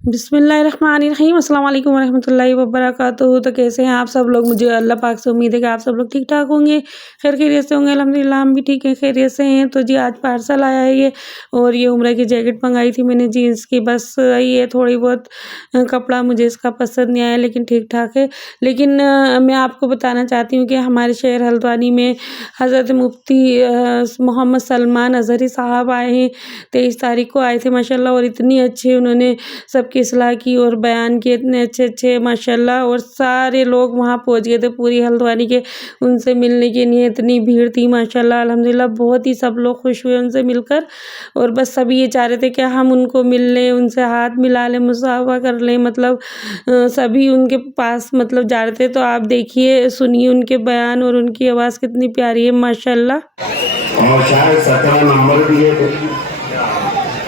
बिस्मिल्लाहिर्रहमानिर्रहीम अस्सलाम वालेकुम वरहमतुल्लाहि वबरकातुहू। तो कैसे हैं आप सब लोग? मुझे अल्लाह पाक से उम्मीद है कि आप सब लोग ठीक ठाक होंगे, खैर खैरियत से होंगे। अल्हम्दुलिल्लाह हम भी ठीक हैं, खैरियत से हैं। तो जी आज पार्सल आया है ये, और ये उम्र की जैकेट मंगाई थी मैंने जीन्स की, बस आई है। थोड़ी बहुत कपड़ा मुझे इसका पसंद नहीं आया, लेकिन ठीक ठाक है। लेकिन मैं आपको बताना चाहती हूँ कि हमारे शहर हल्द्वानी में हज़रत मुफ्ती मोहम्मद सलमान अज़हरी साहब आए हैं। 23 तारीख को आए थे माशाल्लाह, और इतनी अच्छी उन्होंने सबकी इस्लाह की और बयान किए, इतने अच्छे अच्छे माशाल्लाह। और सारे लोग वहाँ पहुँच गए थे पूरी हल्द्वानी के, उनसे मिलने के लिए इतनी भीड़ थी माशाल्लाह। अल्हम्दुलिल्लाह बहुत ही सब लोग खुश हुए उनसे मिलकर, और बस सभी ये चाह रहे थे कि हम उनको मिल लें, उनसे हाथ मिला लें, मुसाफा कर लें। मतलब सभी उनके पास मतलब जा रहे थे। तो आप देखिए, सुनिए उनके बयान, और उनकी आवाज़ कितनी प्यारी है माशाल्लाह। और शायद 17 नंबर भी है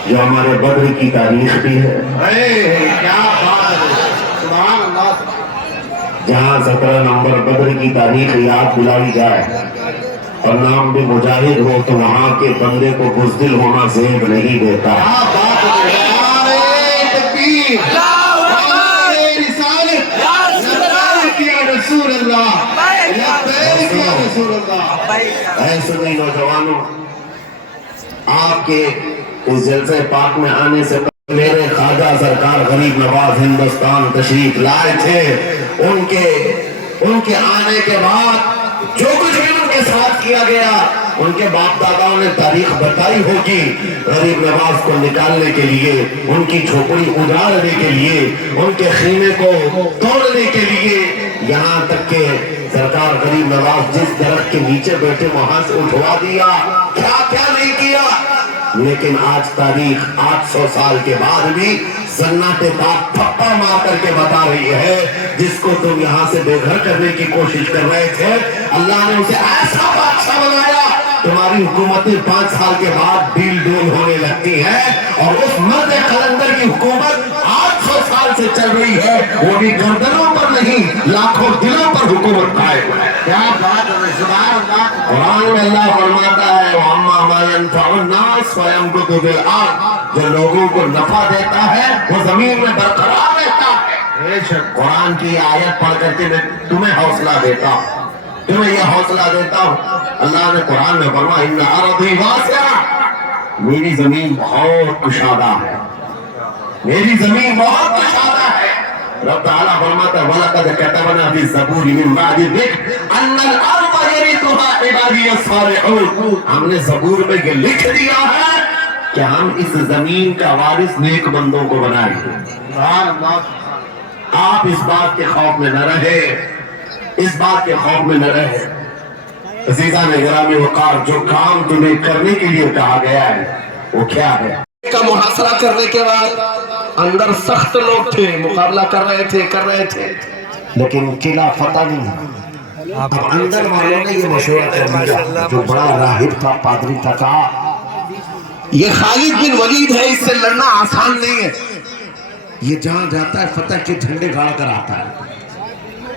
जो हमारे बद्र की तारीख भी है। क्या बात है, सुभान अल्लाह। जहाँ 17 नंबर बद्र की तारीख याद दिलाई जाए और नाम भी मुजाहिद हो, तो वहाँ के बंदे को बुज़दिल होना ज़ेब नहीं देता। ऐसे नहीं नौजवानों, आपके इस जलसे पाक में आने से पहले मेरे ख्वाजा सरकार गरीब नवाज हिंदुस्तान तशरीफ लाए थे। उनके आने के बाद जो कुछ भी उनके साथ किया गया, उनके बाप दादाओं ने तारीख बताई होगी। गरीब नवाज को निकालने के लिए, उनकी झोपड़ी उजाड़ने के लिए, उनके खीमे को तोड़ने के लिए, यहाँ तक के सरकार गरीब नवाज जिस दरख्त के नीचे बैठे वहां से उठवा दिया, क्या क्या नहीं किया। लेकिन आज तारीख 800 साल के बाद भी सन्नाटे ताक थप्पा मार करके बता रही है, जिसको तुम यहाँ से बेघर करने की कोशिश कर रहे थे, अल्लाह ने उसे ऐसा बादशाह बनाया। तुम्हारी हुकूमतें 5 साल के बाद डील डोल होने लगती है, और उस मर्द कलंदर की हुकूमत 800 साल से चल रही है, वो भी गर्दनों पर नहीं लाखों दिलों पर हुकूमत कायम है। क्या बात है, सुभान अल्लाह। कुरान में अल्लाह फरमाता है, वअम्मा मा यनफउ नास फयमकुतु बिल अर्द, जो लोगों को नफा देता है वो जमीन में बरकरार रहता है। कुरान की आयत पढ़ करके मैं तुम्हें हौसला देता हूँ, तुम्हें यह हौसला देता हूँ। अल्लाह ने कुरान में फरमाया, इन्ना अर्दी वासिअ, मेरी जमीन बहुत कुशादा है, मेरी जमीन बहुत कुशादा है। रब ताला फरमाता है, वलक़द कतबना फी ज़बूरि मिन बादि ज़िक्र अन्नल अर्ज़ यरिथुहा इबादी अस्सालिहून। हमने ज़बूर में ये लिख दिया है कि हम इस जमीन का वारिस नेक बंदों को बनाएंगे। आप इस बात के खौफ में न रहे, इस बात के खौफ में न रहे। अज़ीज़ान गिरामी वक़ार, जो काम तुम्हें करने के लिए कहा गया है वो क्या है? का मुहासरा करने के बाद अंदर सख्त लोग थे, मुकाबला कर रहे थे, लेकिन किला फतह नहीं। अब अंदर वालों ने ये मशवरा कर दिया, जो बड़ा राहिब था, पादरी था, कहा ये खालिद बिन वलीद है, इससे लड़ना आसान नहीं है। ये जहां जाता है फतह के झंडे गाड़ कर आता है।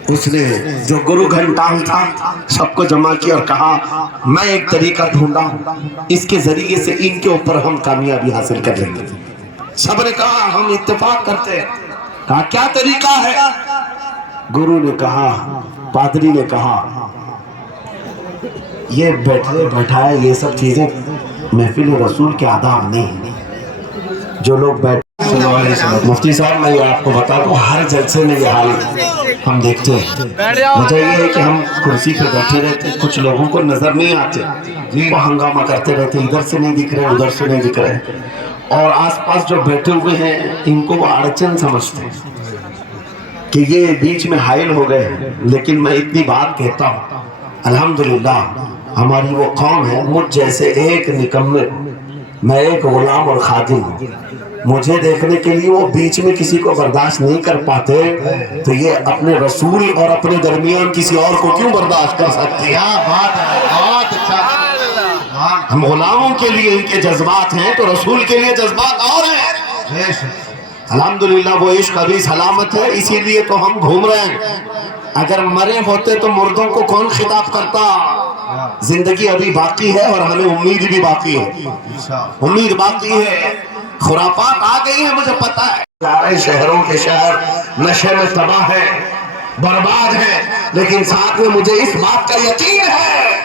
उसने जो गुरु घंटाल था सबको जमा किया और कहा, मैं एक तरीका ढूंढा हूं, इसके जरिए से इनके ऊपर हम कामयाबी हासिल कर लेंगे। सब ने कहा हम इत्तेफाक करते हैं। कहा क्या तरीका है? गुरु ने कहा, पादरी ने कहा, ये बैठाए ये सब चीजें महफिल रसूल के आदाब नहीं। जो लोग बैठे, मुफ्ती साहब मैं आपको बता दूं, हर जलसे में ये हाल हम देखते हैं। वजह ये है कि हम कुर्सी पे बैठे रहते, कुछ लोगों को नजर नहीं आते, वो हंगामा करते रहते, इधर से नहीं दिख रहे, उधर से नहीं दिख रहे, और आसपास जो बैठे हुए हैं इनको वो अड़चन समझते हैं कि ये बीच में हाइल हो गए। लेकिन मैं इतनी बात कहता हूँ, अल्हम्दुलिल्लाह हमारी वो कौम है, मुझ जैसे एक निकम्मे, मैं एक गुलाम और खादिम, मुझे देखने के लिए वो बीच में किसी को बर्दाश्त नहीं कर पाते, तो ये अपने रसूल और अपने दरमियान किसी और को क्यों बर्दाश्त कर सकते हैं? बहुत अच्छा। हम गुलामों के लिए इनके जज्बात हैं, तो रसूल के लिए जज्बात और हैं। अल्हम्दुलिल्लाह वो इश्क अभी सलामत है, इसीलिए तो हम घूम रहे हैं। अगर मरे होते तो मुर्दों को कौन खिताब करता? जिंदगी अभी बाकी है और हमें उम्मीद भी बाकी है, उम्मीद बाकी है। खुराफात आ गई है, मुझे पता है। सारे शहरों के शहर नशे में तबाह है, बर्बाद है, लेकिन साथ में मुझे इस बात का यकीन है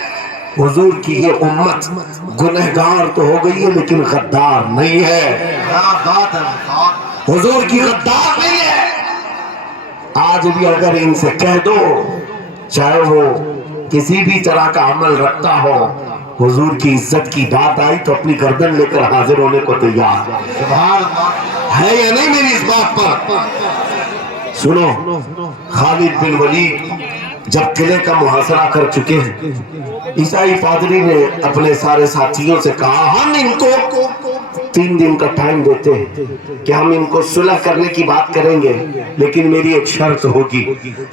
हुजूर की ये उम्मत गुनहगार तो हो गई है लेकिन गद्दार नहीं है। हुजूर की गद्दार नहीं है। आज भी अगर इनसे कह दो, चाहे वो किसी भी तरह का अमल रखता हो, हुजूर की इज्जत की बात आई तो अपनी गर्दन लेकर हाजिर होने को तैयार है या नहीं मेरी इस बात पर? सुनो, खालिद बिन वलीद जब किले का मुहासरा कर चुके हैं, ईसाई पादरी ने अपने सारे साथियों से कहा हम इनको 3 दिन का टाइम देते हैं कि हम इनको सुलह करने की बात करेंगे, लेकिन मेरी एक शर्त होगी,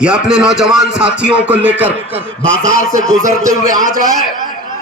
ये अपने नौजवान साथियों को लेकर बाजार से गुजरते हुए आ जाए,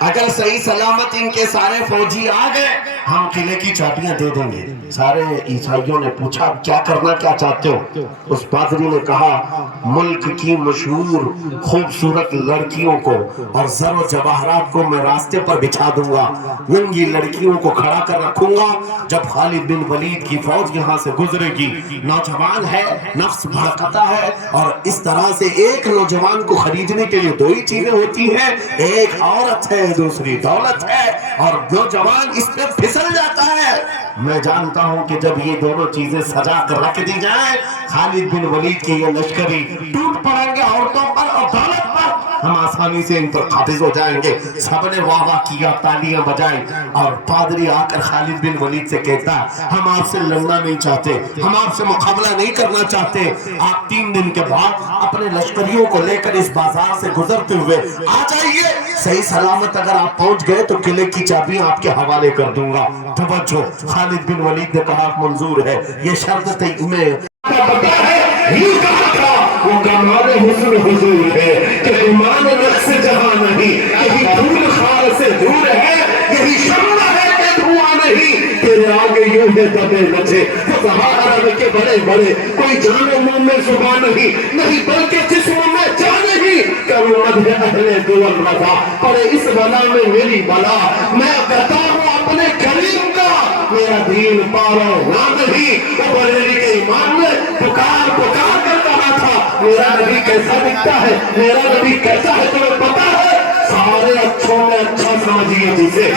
अगर सही सलामत इनके सारे फौजी आ गए हम किले की चाबियां दे देंगे। सारे ईसाइयों ने पूछा क्या करना क्या चाहते हो? उस पादरी ने कहा मुल्क की मशहूर खूबसूरत लड़कियों को और ज़र जवाहरात को मैं रास्ते पर बिछा दूंगा, नंगी लड़कियों को खड़ा कर रखूंगा, जब खालिद बिन वलीद की फौज यहाँ से गुजरेगी, नौजवान है, नफ्स भड़कता है, और इस तरह से एक नौजवान को खरीदने के लिए 2 ही चीजें होती हैं, एक औरत है, दूसरी दौलत है, और जो जवान इस पे फिसल जाता है, मैं जानता हूं कि जब ये दोनों चीजें सजा कर रख दी जाए, खालिद बिन वलीद के ये लश्करी टूट पड़ेंगे औरतों पर और दौलत पर, हम आसानी से इन पर काबिज हो जाएंगे। सबने वाह वाह किया, तालियां बजाई, और पादरी आकर खालिद बिन वलीद से कहता हम आपसे लड़ना नहीं चाहते, हम आपसे मुकाबला नहीं करना चाहते, आप 3 दिन के बाद अपने लश्करियों को लेकर इस बाजार से गुजरते हुए आ जाइए, सही सलामत अगर आप पहुंच गए तो किले की चाबी आपके हवाले कर दूंगा। तवज्जो, खालिद बिन वलीद ने कहा मंजूर है, ये शर्त थी उन्हें पता है, यूं कहा था वो कमाल हुस्न हुजूर है कि ईमान नफ्स जहां नहीं, यही धूल खार से दूर है, यही शम्मा है कि धुआं नहीं, तेरे आगे यूं है दबे नचे वो सहारा के बड़े बड़े, कोई जानो मुंह में जुबान नहीं, नहीं बल्कि जिस्म में जान नहीं, करो मध्य अहले दुल रजा, पर इस बला में मेरी बला, मैं कहता हूँ अपने करीम का, मेरा दीन पारो ना नहीं, वो बरेली के ईमान में पुकार पुकार कर कहा था मेरा नबी कैसा दिखता है, मेरा नबी कैसा है तुम्हें पता है, सारे अच्छों में अच्छा समझिए जिसे,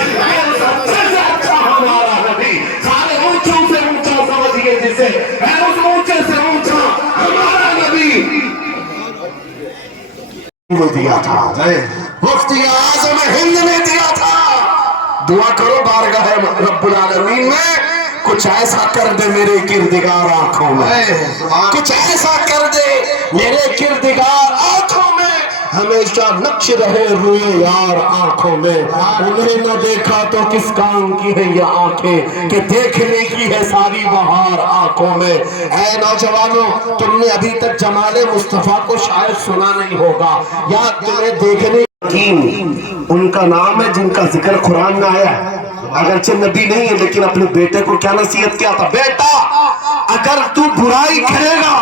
सबसे अच्छा हमारा नबी, सारे ऊंचों से ऊंचा समझिए जिसे, है उस ऊंचे से ऊंचा हमारा नबी। दिया था मुफ्ती आज़म हिंद ने दिया था, दुआ करो बारगाह रब्बुल आलमीन में कुछ ऐसा कर दे मेरे किरदिगार आंखों में, कुछ ऐसा कर दे मेरे किरदिगार आंखों में, हमेशा नक्श रहे रुए यार आंखों में, उन्हें न देखा तो किस काम की है ये आंखें कि देखने की है सारी बहार आंखों में। ऐ नौजवानों, तुमने अभी तक जमाले मुस्तफा को शायद सुना नहीं होगा या तुम्हें देखने उनका नाम है जिनका जिक्र कुरान में आया है, अगरचे नबी नहीं है लेकिन अपने बेटे को क्या नसीहत किया था, बेटा अगर तू बुराई करेगा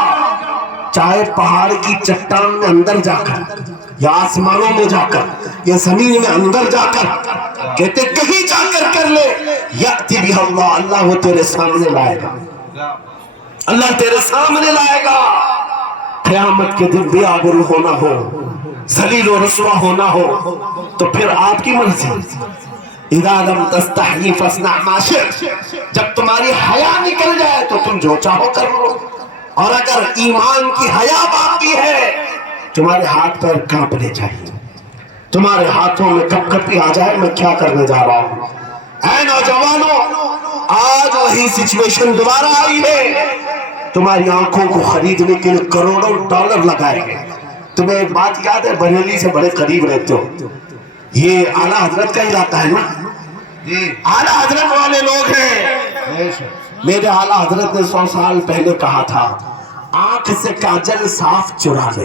चाहे पहाड़ की चट्टान में अंदर जाकर या आसमानों में जाकर या जमीन में अंदर जाकर, कहते कहीं जाकर कर ले, याती भी अल्लाह, अल्लाह वो तेरे सामने लाएगा, अल्लाह तेरे सामने लाएगा, क़यामत के दिन भी आबरू होना हो, ज़लील और रुस्वा होना हो तो फिर आपकी मर्जी, इज़ा लम तस्तही फस्ना मा शि'त, जब तुम्हारी हया निकल जाए तो तुम जो चाहो कर लो, और अगर ईमान की हया बाकी है तुम्हारे हाथ पैर कांपने चाहिए, तुम्हारे हाथों में कपकपी आ जाए मैं क्या करने जा रहा हूं। ऐ नौजवानों, आज वही सिचुएशन दोबारा आई है, तुम्हारी आंखों को खरीदने के लिए करोड़ों डॉलर लगाए गए। तुम्हें एक बात याद है, बरेली से बड़े करीब रहते हो, ये आला हजरत का इलाका है ना, आला हजरत वाले लोग हैं। मेरे आला हजरत ने 100 साल पहले कहा था आंख से काजल साफ चुरा ले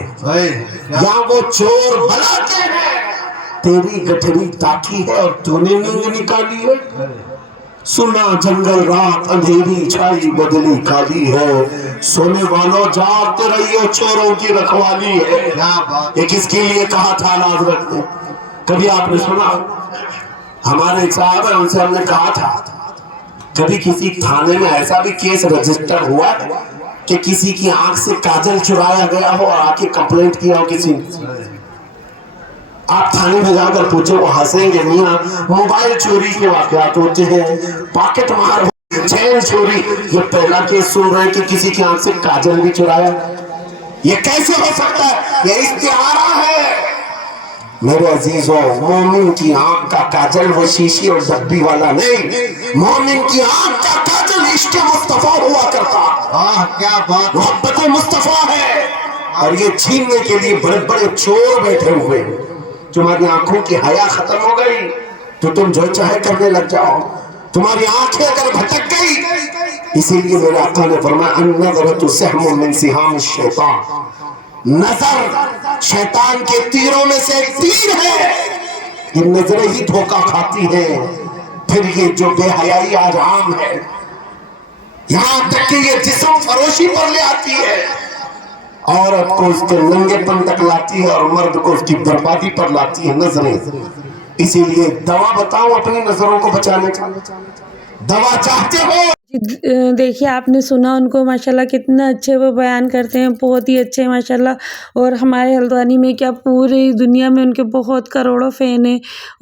या वो चोर बनाते हैं, तेरी गठरी ताकी है और तूने नींद निकाली है, सुना जंगल रात अंधेरी छाई बदली काली है, सोने वालों जागते रहियो चोरों की रखवाली है। ये किसके लिए कहा था आला हजरत ने? कभी आपने सुना? हमारे एक साहब है, उनसे हमने कहा था کبھی کسی تھانے میں ایسا بھی کیس رجسٹر ہوا کہ کسی کی آنکھ سے کاجل چرایا گیا ہو اور آ کے کمپلینٹ کیا ہو کسی نے؟ آپ تھانے میں جا کر پوچھو، وہ ہنسیں گے، میاں موبائل چوری کے واقعات ہوتے ہیں، پاکٹ مار، چین چوری، یہ پہلا کیس سن رہے ہیں کہ کسی کی آنکھ سے کاجل بھی چرایا۔ یہ کیسے ہو سکتا ہے؟ یہ استعارہ ہے میرے عزیزوں۔ مومن کی آنکھ کا کاجل وہ شیشی اور ڈبی والا نہیں، مومن کی آنکھ کا کاجل عشق مصطفیٰ ہوا کرتا، کیا بات، محبت مصطفیٰ ہے۔ اور یہ چھیننے کے لیے بڑے بڑے چور بیٹھے ہوئے، تمہاری آنکھوں کی حیا ختم ہو گئی تو تم جو چاہے کرنے لگ جاؤ، تمہاری آنکھیں اگر بھٹک گئی، اسی لیے میرے آقا نے فرمایا النظرۃ سہم من سہام الشیطان، نظر شیطان کے تیروں میں سے ایک تیر ہے، یہ نظریں ہی دھوکہ کھاتی ہیں۔ پھر یہ جو بے حیائی آج عام ہے، یہاں تک کہ یہ جسم فروشی پر لے آتی ہے، عورت کو اس کے ننگے پن تک لاتی ہے اور مرد کو اس کی بربادی پر لاتی ہے نظریں۔ اسی لیے دوا بتاؤں اپنی نظروں کو بچانے کا، دوا چاہتے ہو؟ دیکھیے آپ نے سنا ان کو، ماشاءاللہ کتنا اچھے وہ بیان کرتے ہیں، بہت ہی اچھے ماشاءاللہ۔ اور ہمارے ہلدوانی میں کیا پوری دنیا میں ان کے بہت کروڑوں فین ہیں،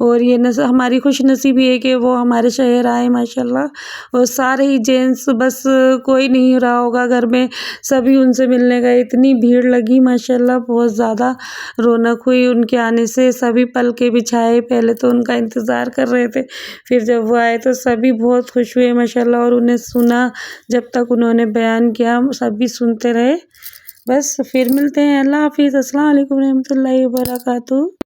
اور یہ ہماری خوش نصیبی ہے کہ وہ ہمارے شہر آئے ماشاءاللہ۔ اور سارے ہی جینس، بس کوئی نہیں رہا ہوگا گھر میں، سبھی ان سے ملنے گئے، اتنی بھیڑ لگی ماشاءاللہ، بہت زیادہ رونق ہوئی ان کے آنے سے، سبھی پل کے بچھائے، پہلے تو ان کا انتظار کر رہے تھے، پھر جب وہ آئے تو سبھی بہت خوش ہوئے ماشاءاللہ، اور انہیں سنا جب تک انہوں نے بیان کیا سب بھی سنتے رہے۔ بس پھر ملتے ہیں، اللہ حافظ، السلام علیکم رحمۃ اللہ وبرکاتہ۔